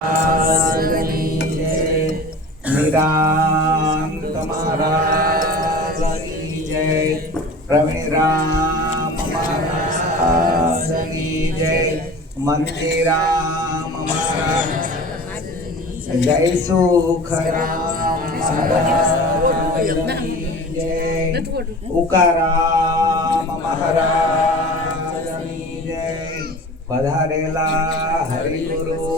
મહારાજની જય નિરાંત મહારાજની જય પ્રવીરામ મહારાજની જય મંદિરામ મહારાજ જય સુખરામ મહારાજની જય ઉકારામ મહારાજની જય પધારેલા હરિગુરુ.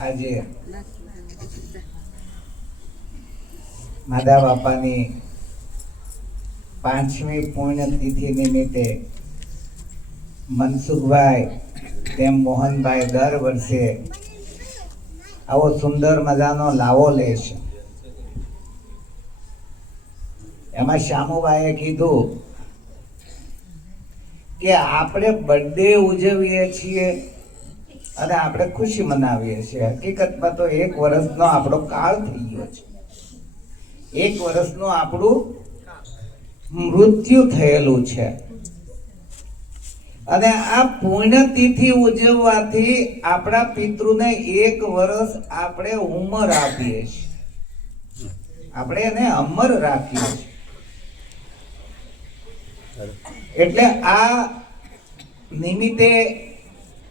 આજે માધા બાપાની પાંચમી પુણ્યતિથિ નિમિત્તે મનસુખભાઈ તેમ મોહનભાઈ દર વર્ષે આવો સુંદર મજાનો લાવો લે છે. એમાં શ્યામુભાઈએ કીધું કે આપણે બર્થડે ઉજવીએ છીએ અને આપણે ખુશી મનાવીએ છીએ. હકીકતમાં તો એક વર્ષનો આપણો કાળ થઈ ગયો છે. એક વર્ષનું આપણું મૃત્યુ થયેલું છે. અને આ પુણ્યતિથિ ઉજવવાથી આપણા પિતૃને એક વર્ષ આપણે ઉંમર આપીએ છીએ. આપણે એને અમર રાખીએ છીએ. એટલે આ નિમિત્તે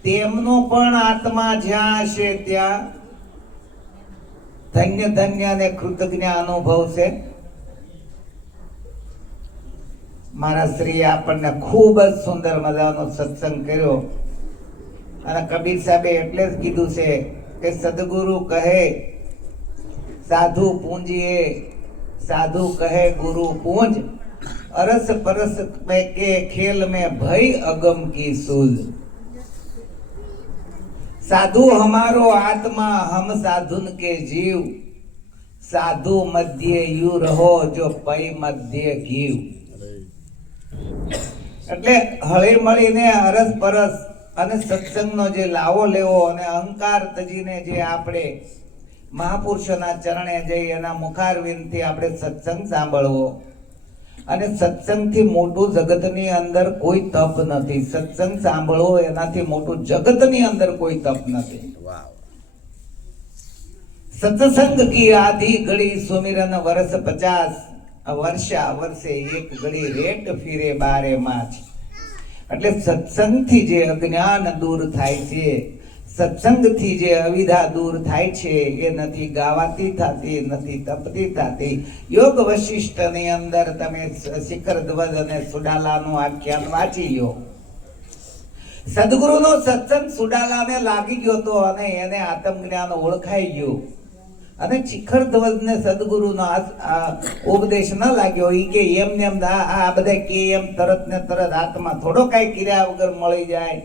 તેમનો પણ આત્મા જ્યાં હશે ત્યાં ધન્ય ધન્ય અને કૃતજ્ઞ અનુભવ મારા શ્રી આપણને ખૂબ જ સુંદર મજાનો સત્સંગ કર્યો. અને કબીર સાહેબે એટલે જ કીધું છે કે સદગુરુ કહે, સાધુ પૂંજીએ, સાધુ કહે ગુરુ પૂંજ. અરસ પરસ में के खेल में भय अगम की सूझ साधु हमारो आत्मा हम साधुन के जीव साधु मध्य यू रहो जो पै મધ્ય ઘીવ એટલે હળી મળીને અરસ પરસ અને સત્સંગનો જે લાવો લેવો અને અહંકાર તજીને જે આપણે મહાપુરુષોના ચરણે જઈ એના મુખારવિંદથી આપણે સત્સંગ સાંભળવો અને સત્સંગથી મોટું જગતની અંદર કોઈ તપ નથી. સત્સંગ સાંભળો એનાથી મોટું જગતની અંદર કોઈ તપ નથી. સત્સંગ કી આધી ઘડી સુમિરન વર્ષ પચાસ. વર્ષા વર્ષે એક ઘડી રેટ ફીરે બારે માછ એટલે સત્સંગથી જે અજ્ઞાન દૂર થાય છે સત્સંગથી જે અવિધા દૂર થાય છે, એ નથી ગાવાતી થતી, નથી તપતી થતી. યોગ વશિષ્ઠની અંદર તમે શિખર ધ્વજ અને સુડાલાનું આખ્યાન વાંચી લો. સદગુરુનો સત્સંગ સુડાલાને લાગી ગયો તો અને એને આત્મજ્ઞાન ઓળખાઈ ગયું. અને શિખર ધ્વજને સદગુરુનો ઉપદેશ ન લાગ્યો. એ કે એમ ને એમ આ આ બધા કે એમ તરત ને તરત આત્મા થોડો કાંઈ કર્યા વગર મળી જાય.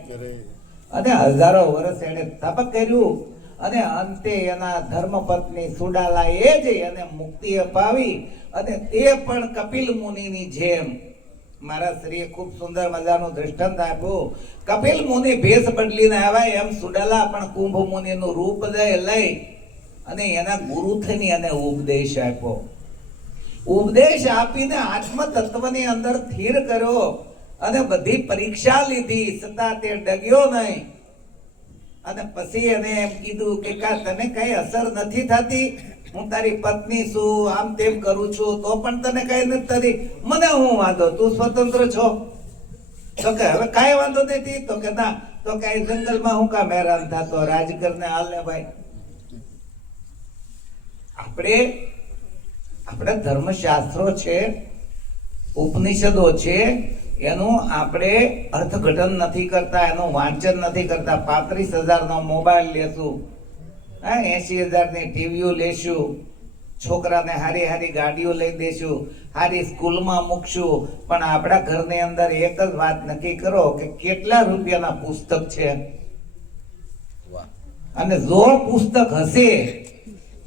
અને હજારો વર્ષ એને તપ કર્યું અને અંતે એના ધર્મપત્ની સુડાલાએ જ એને મુક્તિ અપાવી અને તે પણ કપિલ મુનિની જેમ. મારા શ્રીએ ખૂબ સુંદર મજાનું દ્રષ્ટાંત આપ્યું. કપિલ મુનિ ભેસ બદલીને આવ્યા એમ સુડાલા પણ કુંભ મુનિનું રૂપ લઈ અને એના ગુરુ થઈને એને ઉપદેશ આપ્યો. ઉપદેશ આપીને આત્મ તત્વની અંદર સ્થિર કર્યો. અને બધી પરીક્ષા લીધી છતાં તે ડગ્યો નહીં. અને પછી એને એમ કીધું કે કા તને કઈ અસર નથી થતી? હું તારી પત્ની છું, આમ તેમ કરું છું, તો પણ તને કઈ નથી થતી? મને હું વાંધો, તું સ્વતંત્ર છો? તો કે હવે કાંઈ વાંધો નથી? તો કે ના, તો કે જંગલમાં હું કામ હેરાન થતો? રાજકરને હાલ ને ભાઈ. આપણે આપણે ધર્મશાસ્ત્રો છે, ઉપનિષદો છે એનું આપણે અર્થઘટન નથી કરતા એનું વાંચન નથી કરતા. પાંત્રીસ હજારનો મોબાઈલ લેશું હા એસી હજારની ટીવીઓ લેશું છોકરાને હારી હારી ગાડીઓ લઈ દેશું હારી સ્કૂલમાં મૂકશું. પણ આપણા ઘરની અંદર એક જ વાત નક્કી કરો કે કેટલા રૂપિયાના પુસ્તક છે? અને જો પુસ્તક હશે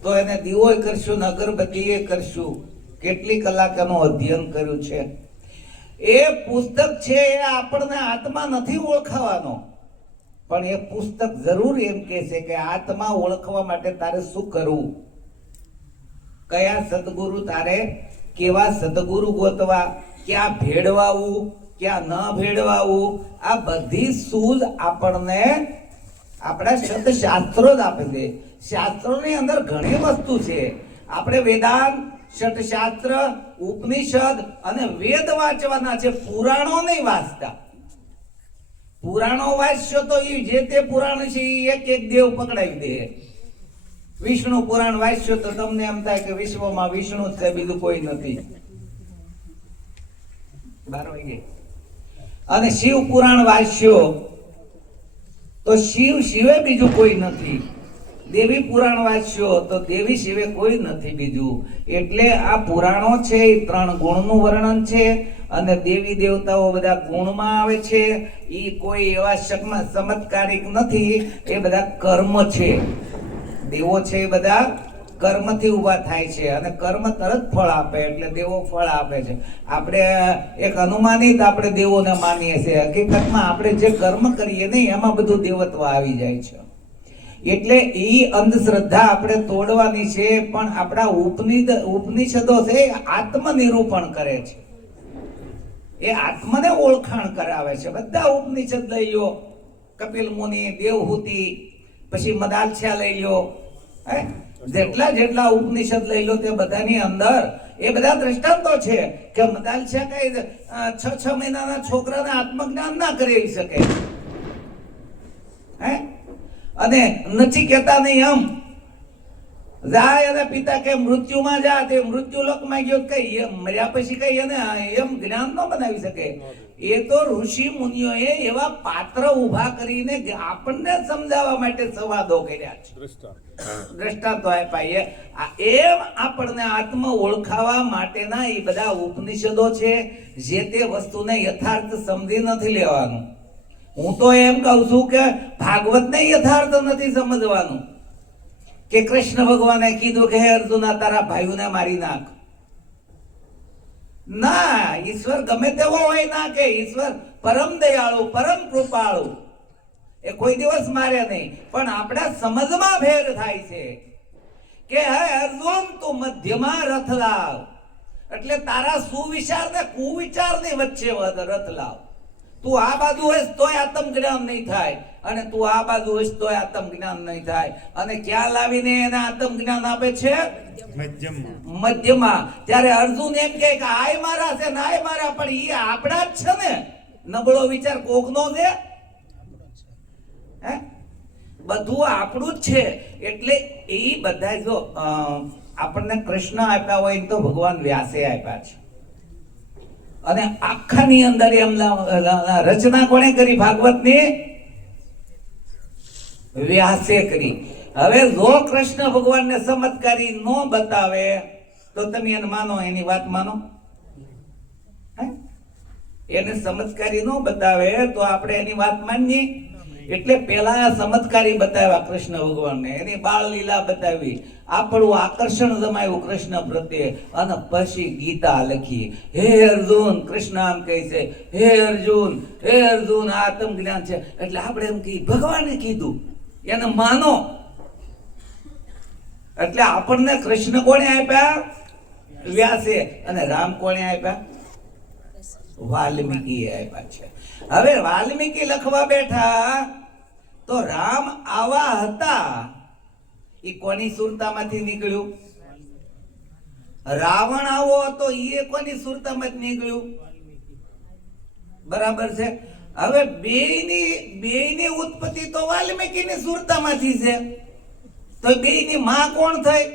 તો એને દીવોય કરશું અગરબત્તી કરશું. કેટલી કલાક એનું અધ્યયન કર્યું છે? એ પુસ્તક છે એ આપણને આત્મા નથી ઓળખાવાનો. પણ એ પુસ્તક જરૂર એમ કે છે કે આત્મા ઓળખવા માટે તારે શું કરવું? કયા સદગુરુ તારે કેવા સદગુરુ ગોતવા? ક્યાં ભેળવાવું, ક્યાં ન ભેળવાવું? આ બધી સૂઝ આપણને આપણા શબ્દ શાસ્ત્રો જ આપે છે. શાસ્ત્રોની અંદર ઘણી વસ્તુ છે. આપણે વેદાંત શાસ્ત્ર ઉપનિષદ અને વેદ વાંચવાના છે. પુરાણો નહીં વાંચતા. પુરાણો વાંચશો તો એ જે તે પુરાણ છે એ એક એક દેવ પકડાવી દે. વિષ્ણુ પુરાણ વાંચશો તો તમને એમ થાય કે વિશ્વમાં વિષ્ણુ છે, બીજું કોઈ નથી. અને શિવ પુરાણ વાંચ્યો તો શિવ શિવે બીજું કોઈ નથી. દેવી પુરાણ વાંચ્યો તો દેવી સિવાય કોઈ નથી બીજું. એટલે આ પુરાણો છે એ ત્રણ ગુણનું વર્ણન છે અને દેવી દેવતાઓ બધા ગુણમાં આવે છે. એ કોઈ એવા શકમાં ચમત્કારિક નથી, એ બધા કર્મ છે. દેવો છે એ બધા કર્મથી ઊભા થાય છે અને કર્મ તરત ફળ આપે એટલે દેવો ફળ આપે છે. આપણે એક અનુમાનિત આપણે દેવોને માનીએ છીએ. હકીકતમાં આપણે જે કર્મ કરીએ ને એમાં બધું દેવત્વ આવી જાય છે. એટલે એ અંધશ્રદ્ધા આપણે તોડવાની છે, પણ આપણા ઉપનિષદ ઉપનિષદો છે આત્મનિરૂપણ કરે છે. એ આત્મને ઓળખાણ કરાવે છે. બધા ઉપનિષદ લઈ લો. કપિલ મુનિ, દેવહૂતિ, પછી મદાલછા લઈ લો. હે? જેટલા જેટલા ઉપનિષદ લઈ લો તે બધાની અંદર. એ બધા દ્રષ્ટાંતો છે કે મદાલછા કઈ છ છ મહિનાના છોકરાને આત્મજ્ઞાન ના કરી શકે. હે? અને નથી કહેતા નહીં એમ જાય અને પિતા કે મૃત્યુમાં જા તે મૃત્યુ લોકમાં ગયો કઈ એમ મર્યા પછી કઈ એને એમ જ્ઞાન ન બનાવી શકે. એ તો ઋષિ મુનિઓએ એવા પાત્ર ઊભા કરીને આપણને સમજાવવા માટે સંવાદો કર્યા છે. દ્રષ્ટાંતો. આપ્યા એ એમ આપણને આત્મ ઓળખાવા માટેના એ બધા ઉપનિષદો છે જે તે વસ્તુને યથાર્થ સમજી નથી લેવાનું. હું તો એમ કહું છું કે ભાગવતને યથાર્થ નથી સમજવાનું કે કૃષ્ણ ભગવાને કીધું કે, હે અર્જુના, તારા ભાઈઓને મારી નાખ. ના, ઈશ્વર ગમે તેવો હોય ના કે, ઈશ્વર પરમ દયાળુ, પરમ કૃપાળુ. એ કોઈ દિવસ મારે નહીં. પણ આપણા સમજમાં ભેદ થાય છે કે, હે અર્જુન, તું મધ્યમાં રથ લાવ એટલે તારા સુવિચાર ને કુવિચારની વચ્ચે રથ લાવ તું આ બાજુ હોઈશ તોય આત્મ જ્ઞાન નહીં થાય. અને તું આ બાજુ હોઈશ તોય આત્મ જ્ઞાન નહીં થાય. અને ક્યાં લાવીને એને આત્મ જ્ઞાન આપે છે? મધ્યમાં. ત્યારે અર્જુન એમ કે આય મારા છે ને આય મારા પણ એ આપણા જ છે ને. નબળો વિચાર કોકનો છે? હે? બધું આપણું જ છે. એટલે એ બધા જો આપણને કૃષ્ણ આપ્યા હોય તો ભગવાન વ્યાસે આપ્યા છે. અને આખાની અંદર રચના કોણે કરી ભાગવતની? વ્યાસે કરી. હવે જો કૃષ્ણ ભગવાનને ચમત્કારી નો બતાવે, તો તમે એને માનો, એની વાત માનો? એને ચમત્કારી નો બતાવે, તો આપણે એની વાત માનીએ. એટલે પેલા ચમત્કારી બતાવ્યા કૃષ્ણ ભગવાનને. એની બાળ લીલા બતાવી. આપણું આકર્ષણ જમાયું કૃષ્ણ પ્રત્યે. અને પછી ગીતા લખી, હે અર્જુન, કૃષ્ણ આમ કહે છે, હે અર્જુન હે અર્જુન આત્મ જ્ઞાન છે. એટલે આપણે એમ કહી, ભગવાને કીધું, એને માનો. એટલે આપણને કૃષ્ણ કોણે આપ્યા? વ્યાસે. અને રામ કોણે આપ્યા? વાલ્મીકી આપ્યા છે. હવે વાલ્મીકી લખવા બેઠા, તો રામ આવા હતા એ કોની સુરતામાંથી નીકળ્યું? રાવણ આવો હતો એ કોની સુરતામાંથી નીકળ્યું? બરાબર છે. હવે બેયની બેયની ઉત્પત્તિ તો વાલ્મીકીની સુરતામાંથી છે. તો બેયની માં કોણ થઈ?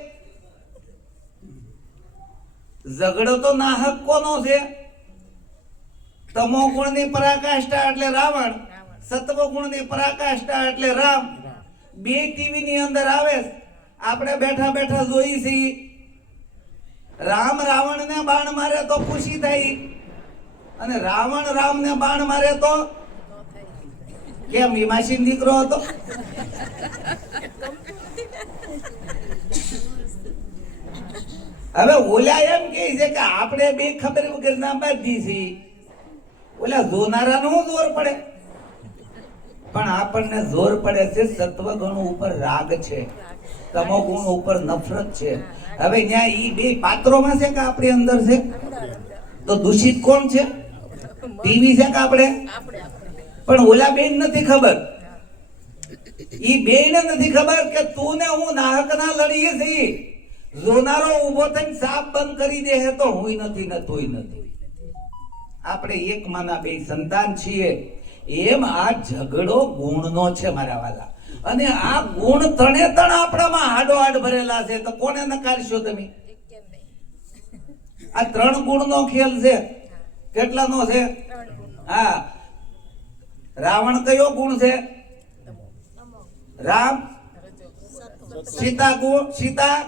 ઝઘડો તો નાહક કોનો છે? તમો ગુણની પરાકાષ્ઠા એટલે રાવણ સત્વ ગુણની પરાકાષ્ઠા એટલે રામ. બે ટીવી ની અંદર આવે. આપણે બેઠા બેઠા જોઈ છી. રામ રાવણ ને બાણ મારે તો ખુશી થઈ. અને રાવણ રામ ને બાણ મારે તો કેમ? હિમાશીન દીકરો હતો. હવે ઓલા એમ કે છે કે આપણે બે ખબર વગર ના બાંધી છીએ ઓલા જોનારા નું જોર પડે? પણ આપણને જોર પડે છે, સત્વ ગણું ઉપર રાગ છે. તમો ગુણ ઉપર નફરત છે. હવે ત્યાં ઈ બે પાત્રોમાં છે કે આપણી અંદર છે? તો દૂષિત કોણ છે? ટીવી છે કે આપણે? પણ ઓલા બેન નથી ખબર. ઈ બેન નથી ખબર કે તું ને હું નાહકના લડીએ છીએ. જોનારો ઊભો થઈને સાપ બંધ કરી દે હે તો હુંય નથી ને તોય નથી. આપણે એક માના બે સંતાન છીએ. એમ આ ઝઘડો ગુણનો છે મારા વાલા. અને આ ગુણ ત્રણે ત્રણ આપણામાં હાડો હાડ ભરેલા છે. તો કોને નકારશો તમે? આ ત્રણ ગુણનો ખેલ છે. કેટલાનો છે? હા. રાવણ કયો ગુણ છે? રામ? સીતા ગુણ સીતા?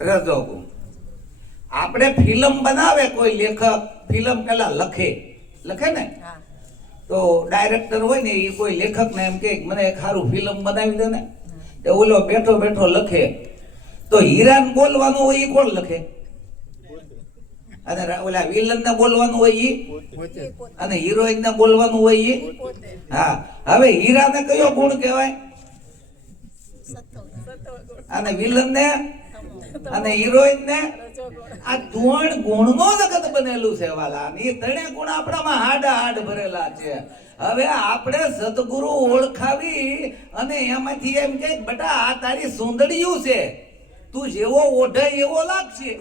રજો ગુણ આપણે ફિલ્મ બનાવે કોઈ લેખક, ફિલ્મ પેલા લખે. લખે ને? તો ડાયરેક્ટર હોય ને એ કોઈ લેખક ને એમ કે મને એક સારું ફિલ્મ બનાવી દે ને. તે ઓલો બેઠો બેઠો લખે. તો હીરાન બોલવાનું હોય એ કોણ લખે? અને ઓલા વિલન ને બોલવાનું હોય ઈ? અને હિરોઈન ને બોલવાનું હોય ઈ? હા. હવે હીરાને કયો ગુણ કહેવાય? અને વિલન ને અને હિરોઈન ને આ ધોણ ગુણનો જગત બનેલું છે, વાલા. એ ત્રણે ગુણ આપણામાં હાડા હાડ ભરેલા છે. હવે આપણે સદગુરુ ઓળખાવી અને એમાંથી એમ કે, બેટા, આ તારી સુંદડીયું છે. તું જેવો ઓઢે એવો લાગશે.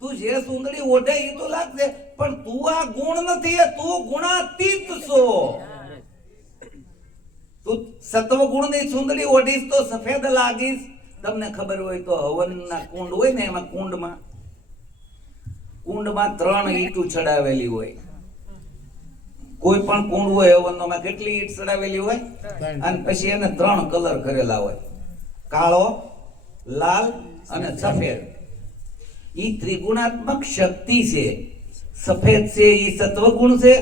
તું જે સુંદડી ઓઢે એ તો લાગશે. પણ તું આ ગુણ નથી તું ગુણાતીત છો. તું સત્વ ગુણની સુંદરી ઓઢીશ તો સફેદ લાગીશ. તમને ખબર હોય તો હવનના કુંડ હોય ને એમાં કુંડમાં કુંડમાં ત્રણ ઈંટું ચડાવેલી હોય. કોઈ પણ કુંડ હોય હવનોમાં કેટલી ઈંટ ચડાવેલી હોય? અને પછી એને ત્રણ કલર કરેલા હોય. કાળો લાલ અને સફેદ. ઈ ત્રિગુણાત્મક શક્તિ છે. સફેદ છે ઈ સત્વગુણ છે.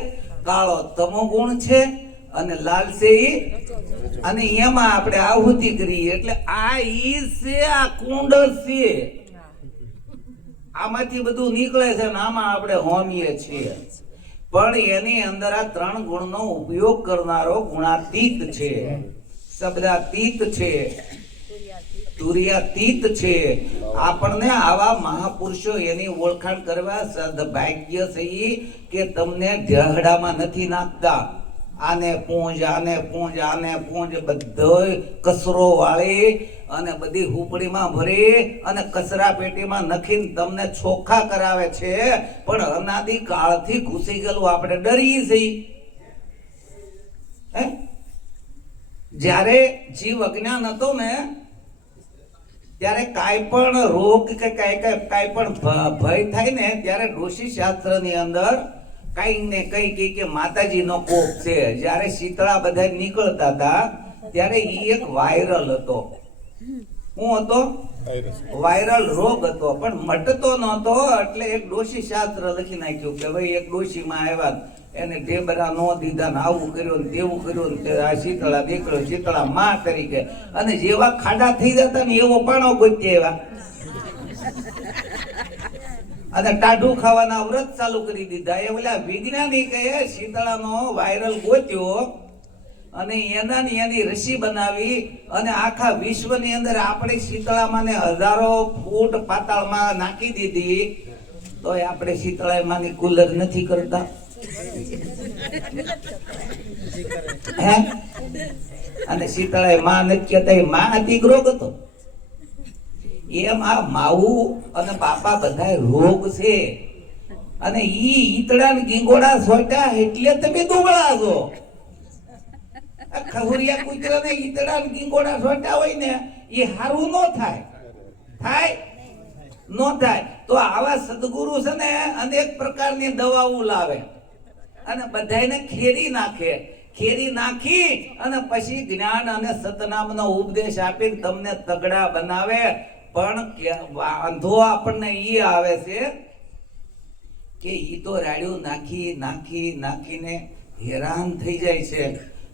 કાળો તમો ગુણ છે. અને લાલ ઈ. અને એમાં આપણે આહુતિ કરીએ. એટલે આ ઈ છે, આ કુંડ છે. આમાંથી બધું નીકળે છે ને આમાં આપણે હોમીએ છીએ. પણ એની અંદર આ ત્રણ ગુણનો ઉપયોગ કરનારો ગુણાતીત છે. શબ્દાતીત છે. તુર્યાતીત છે. આપણને આવા મહાપુરુષો એની ઓળખાણ કરવા સદભાગ્ય છે કે તમને ઢહડામાં નથી નાખતા. આને પૂંજ આને પૂંજ આને પૂંજ, બધોય કચરો વાળી અને બધી હુપડીમાં ભરી અને કચરા પેટીમાં નખીને તમને ચોખ્ખા કરાવે છે. પણ અનાદિ કાળથી ઘૂસી ગયેલું આપણે ડરીએ છીએ જ્યારે જીવ અજ્ઞાન હતો ને, ત્યારે કાંઈ પણ રોગ કે કાંઈ કાંઈ પણ ભય થાય ને, ત્યારે ઋષિ શાસ્ત્રની અંદર કાંઈ ને કઈ કે કે માતાજીનો કોપ છે. જ્યારે શીતળા બધા નીકળતા હતા ત્યારે ઈ એક વાયરલ હતો. હું હતો? વાયરલ રોગ હતો. પણ મટતો નહોતો એટલે એક ડોશી શાસ્ત્ર લખી નાખ્યું કે ભાઈ એક ડોશીમાં આવ્યા એને ઢેબરા નો દીધા ને આવું કર્યું ને તેવું કર્યું ને આ શીતળા દીકરો શીતળા માં તરીકે. અને જેવા ખાડા થઈ જતા ને એવો પાણો ગોતી આવ્યા અને ટાઢું ખાવાના વ્રત ચાલુ કરી દીધા. એ ઓલા વૈજ્ઞાનિકે શીતળાનો વાયરલ ગોત્યો અને એના ને એની રસી બનાવી અને આખા વિશ્વની અંદર આપણે શીતળામાં હજારો ફૂટ પાતાળમાં નાખી દીધી. તો આપણે શીતળામાંની કુલર નથી કરતા. અને શીતળાએ માં કહેતા, એ માં હતી રોગ હતો. એમ આ માવું અને બાપા બધા રોગ છે. અને ઈ ઈતડા ને ગીંગોડા સોટા એટલે તમે દુબળા છો. ખહુરિયા કૂતરા ને ઈતડા ને ગીંગોડા સોટા હોય ને, એ હારું નો થાય. થાય? નો થાય. તો આવા સદગુરુ છે ને, અનેક પ્રકારની દવાઓ લાવે. અને બધાયને ખેરી નાખે. ખેરી નાખી અને પછી જ્ઞાન અને સતનામનો ઉપદેશ આપીને તમને તગડા બનાવે. પણ અંધો આપણને એ આવે છે કે એ તો રાડ્યું નાખી નાખી, નાખીને હેરાન થઈ જાય છે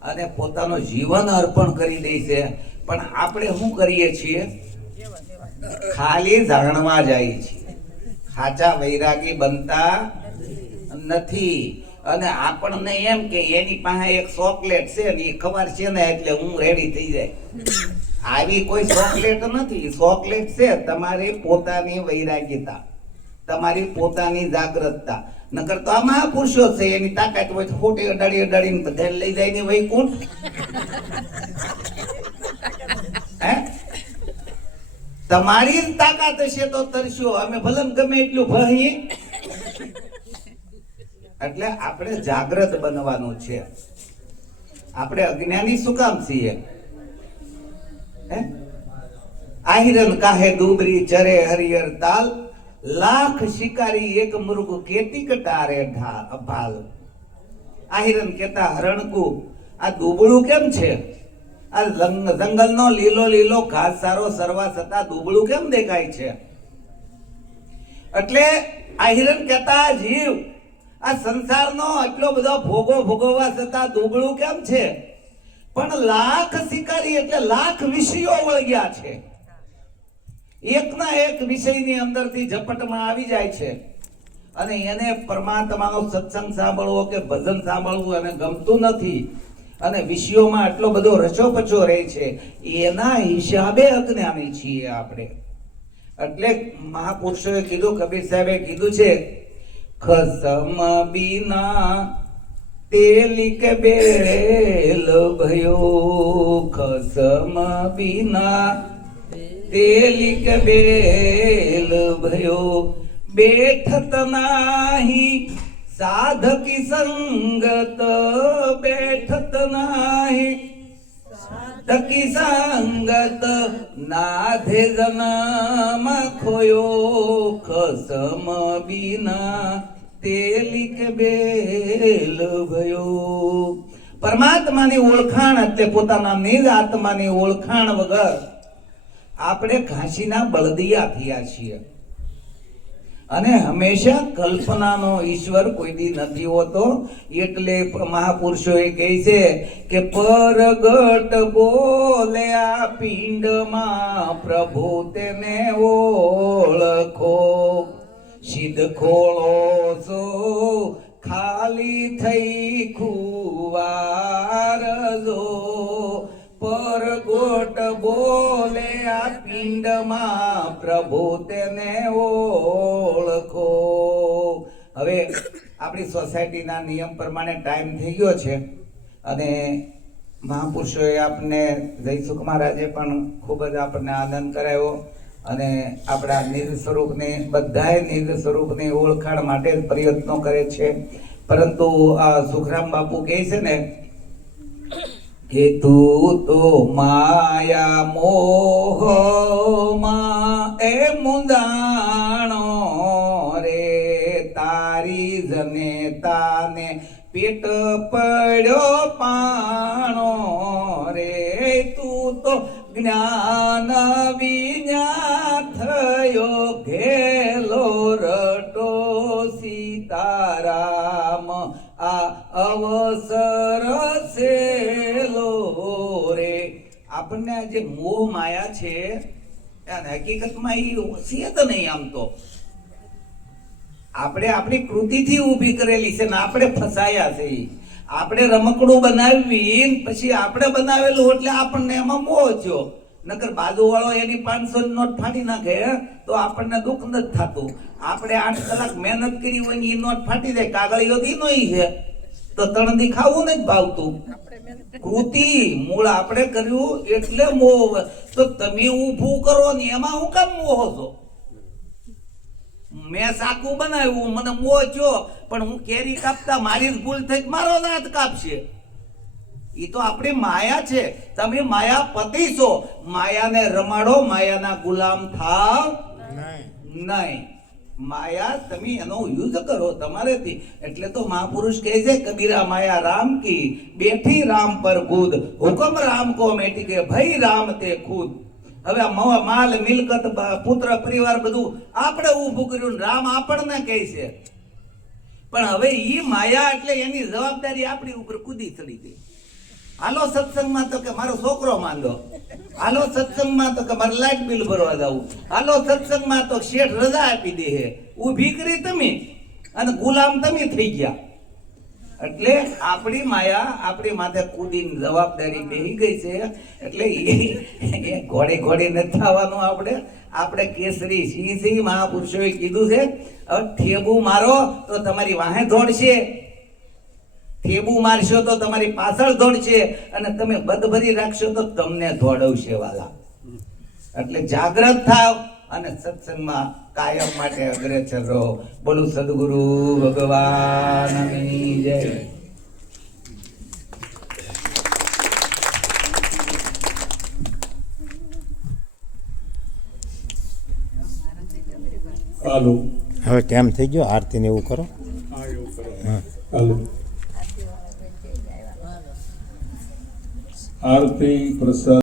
અને પોતાનું જીવન અર્પણ કરી દે છે. પણ આપણે શું કરીએ છીએ? ખાલી જાણવા જાય છીએ સાચા વૈરાગી બનતા નથી. અને આપણને એમ કે એની પાસે એક ચોકલેટ છે ને એ ખબર છે ને એટલે હું રેડી થઈ જાય. આવી કોઈ ચોકલેટ નથી. ચોકલેટ છે તમારી પોતાની વૈરાગ્યતા તમારી પોતાની જાગ્રતતા. નકર તો આ મહાપુરુષો છે, એની તાકાત હોય તો ખોટી અડાડી અડાડીને બધા લઈ જાય ને વૈકુંઠ. હે? તમારી જ તાકાત હશે તો તરશો અમે ભલે ગમે એટલું ભણીએ. એટલે આપણે જાગ્રત બનવાનું છે. આપણે અજ્ઞાની શું કામ છીએ? હે? આહિરન કાહે ડુબરી ચરે હરિયર તાલ લાખ શિકારી એક મૃગ કેતી કટારે ભાલ આહિરન કેતા હરણકુ, આ દુબળું કેમ છે? આ જંગલનો લીલો લીલો ઘાસ સારો સરવા છતાં દુબળું કેમ દેખાય છે? એટલે આ હિરણ કહેતા, જીવ, આ સંસારનો આટલો બધો ભોગો ભોગવવા છતાં દુબળું કેમ છે? પણ લાખ શિકારી એટલે લાખ વિષયો વળગ્યા છે. એકના એક વિષયની અંદરથી ઝપટમાં આવી જાય છે. અને એને પરમાત્માનો સત્સંગ સાંભળવો કે ભજન સાંભળવું એને ગમતું નથી. અને વિષયોમાં આટલો બધો રચોપચો રહે છે. એના હિસાબે અજ્ઞાની છીએ આપણે. એટલે મહાપુરુષોએ કીધું, કબીર સાહેબે કીધું છે, ખસમ બીના તેલિક બેલ ભયો ખસમ બીના તેલિક બેલ ભયો બેઠત નાહી સાધકી સંગત બેઠત નાહી તકી સંગત નાધે જન્મ ખોયો ખસમ બીના તેલિક બેલ પરમાત્માની ઓળખાણ એટલે પોતાના નિજ આત્માની ઓળખાણ વગર આપણે ઘાસીના બળદિયા થયા છીએ. અને હંમેશા કલ્પનાનો ઈશ્વર કોઈ દી નથી હોતો. એટલે મહાપુરુષોએ કહે છે કે, પરગટ બોલે આ પિંડમાં પ્રભુ તેને ઓળખો. સિદ્ધ ખોળો છો ખાલી થઈ ખુવાર જો. પરગોટ બોલે આ પિંડમાં પ્રભુ તેને ઓળખો. હવે આપણી સોસાયટીના નિયમ પ્રમાણે ટાઈમ થઈ ગયો છે અને મહાપુરુષોએ આપને જયસુખ મહારાજે પણ ખૂબ જ આપણને આનંદ કરાવ્યો. અને આપણા નિજ સ્વરૂપને બધાય નિજ સ્વરૂપની ઓળખાણ માટે પ્રયત્નો કરે છે. પરંતુ આ સુખરામ બાપુ કહે છે ને કે તું તો માયા મોહમાં એ મુંદાણો રે, તારી જનેતાને પેટ પડ્યો પાણો રે. તું તો જ્ઞાન વિજ્ઞા સીતારામ, આ અવસર સેલો રે. આપણને જે મોહ માયા છે હકીકતમાં એ ઓછી જ નહીં આમ તો. આપણે આપણી કૃતિથી ઊભી કરેલી છે ને આપણે ફસાયા છે આપણે રમકડું બનાવી પછી આપણે બનાવેલું એટલે આપણને એમાં મોહ થયો. નકર બાજુવાળો એની પાંચસો નોટ ફાડી નાખે, તો આપણને દુઃખ નથી થતું. આપણે આઠ કલાક મહેનત કરી હોય ને એ નોટ ફાટી જાય. કાગળીઓ દી છે. તો ત્રણ દી નથી ભાવતું. કૃતિ મૂળ આપણે કર્યું એટલે મોહ તો તમે ઊભું કરો ને એમાં હું કામ મોહ છો? મેં સાકું બનાવ્યું, મને મોહ થયો. પણ હું કેરી કાપતા મારી ભૂલ થઈ મારો દાંત કાપશે. એ તો આપણી માયા છે. તમે માયા પતિ છો. માયાને રમાડો, માયાના ગુલામ થાવ નહીં. માયા, તમે એનો યુઝ કરો તમારેથી. એટલે તો મહાપુરુષ કહે છે, કબીરા માયા રામ કી, બેઠી રામ પર ખુદ હુકમ રામ કો મેટી કે, ભાઈ રામ તે ખુદ હવે માલ, મિલકત પુત્ર, પરિવાર બધું આપણે ઊભું કર્યું રામ આપણને કહે છે. પણ હવે ઈ માયા એટલે એની જવાબદારી આપણી ઉપર કૂદી ચડી ગઈ. હાલો સત્સંગમાં તો કે મારો છોકરો માંદો હાલો સત્સંગમાં તો કે મારે લાઇટ બિલ ભરવા જવું. હાલો સત્સંગમાં તો શેઠ રજા આપી દે હે. ઊભી કરી તમે અને ગુલામ તમે થઈ ગયા. એટલે આપણી માયા આપણી માથે કૂદીને જવાબદારી બેહી ગઈ છે. એટલે એ ઘોડે ઘોડે નથી થવાનું આપણે. આપણે કેસરી સિંહ સિંહ મહાપુરુષોએ કીધું છે હવે ઠેબુ મારો તો તમારી વાહે દોડશે. ઠેબુ મારશો તો તમારી પાછળ દોડશે અને તમે બદભરી રાખશો તો તમને દોડવશે વાલા. એટલે જાગ્રત થાવ અને સત્સંગમાં કાયમ માટે અગ્રેસર રહો. બોલું સદગુરુ ભગવાન જય. હાલો. હવે ટાઈમ થઈ ગયો? આરતીને એવું કરો. હા એવું કરો. હાલો. આરતી પ્રસાદ